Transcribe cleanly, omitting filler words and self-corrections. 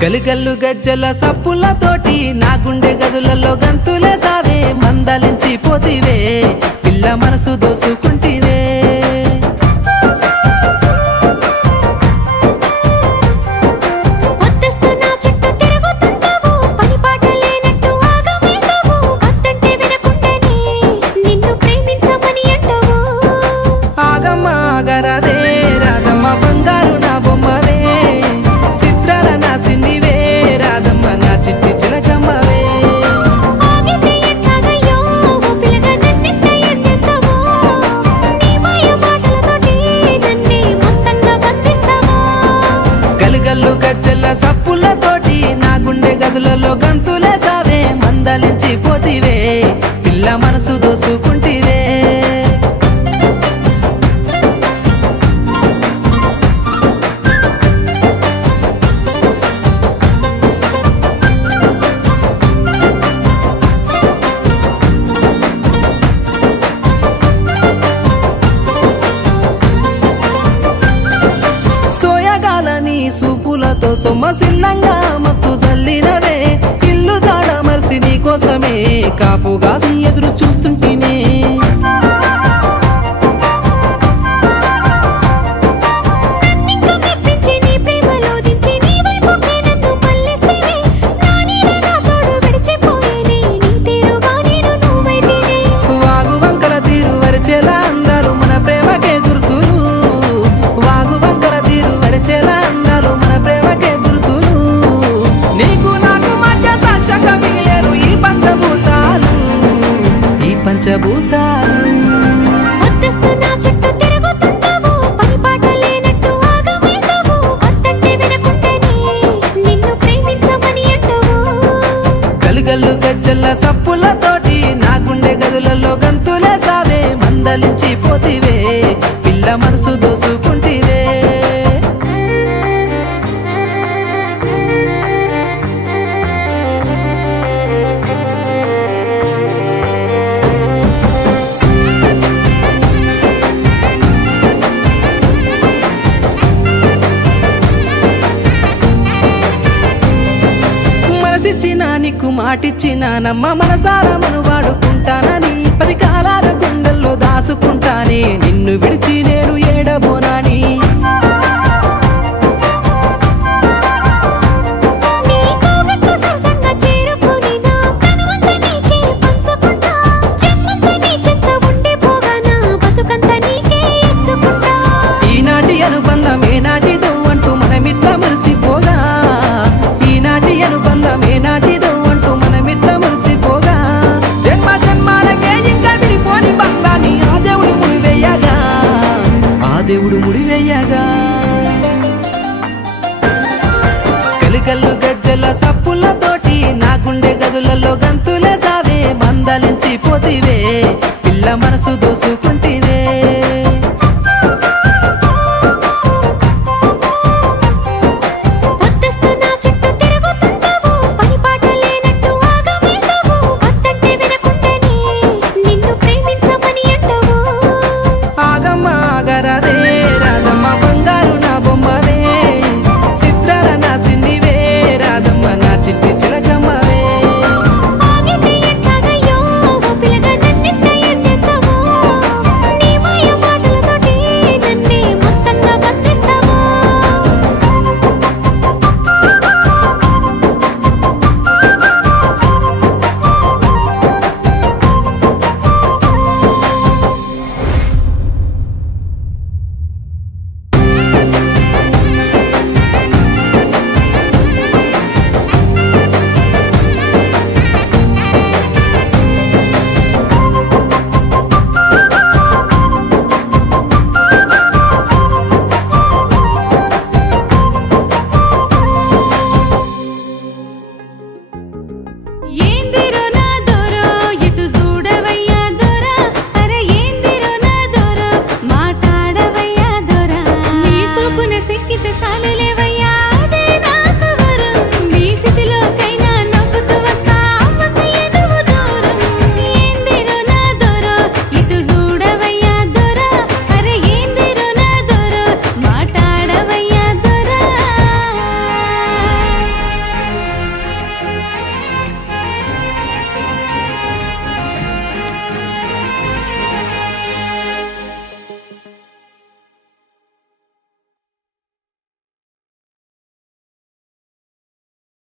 గలిగల్లు గజ్జల సప్పులతోటి నా గుండె గదులలో గంతులే సావే మందలించి పోతివే పిల్ల మనసు దోసుకుంటివే గల్లు గజ్జల సప్పులతోటి నా గుండె గదులలో గంతులే సావే మందలించి పోతివే పిల్ల మనసు దోసుకుంటివే సూపులతో సొమ్మసిల్లంగా మత్తు జల్లినవే ఇల్లు జాడ మర్చి నీ కోసమే కాపుగాసి ఎదురు చూస్తుంటేనే వాగు వంకల తీరు వరిచేలా అందరూ మన ప్రేమకే గుర్తులు వాగు వంకల తీరు వరిచేలా పంచభూతాలు గల్లు గజ్జల సప్పులతోటి నా గుండె గదులలో గంతులే సావే మందలించి పోతివే పిల్ల మనసు దోసుకుంటివే నీకు మాటిచ్చినా నమ్మ మనసారా మను వాడుకుంటానని 10 కాలాల గుండెల్లో దాసుకుంటానే నిన్ను విడిచి నేను ఏడబోనాని ఈనాటి అనుబంధం ఏనాటిదో అంటూ మనమిట్లా మరిసిపోగా ఈనాటి అనుబంధం ఏనాటిదో అంటూ మనమిట్లా మరిసిపోగా జన్మ జన్మాలకే ఇంకా విడిపోని బంధాన్ని ఆ దేవుడు ముడివేయగా గల్లు గజ్జల సప్పులతోటి నా గుండె గదులలో గంతులే సావే మందలించి పోతివే పిల్ల మనసు దోసుకు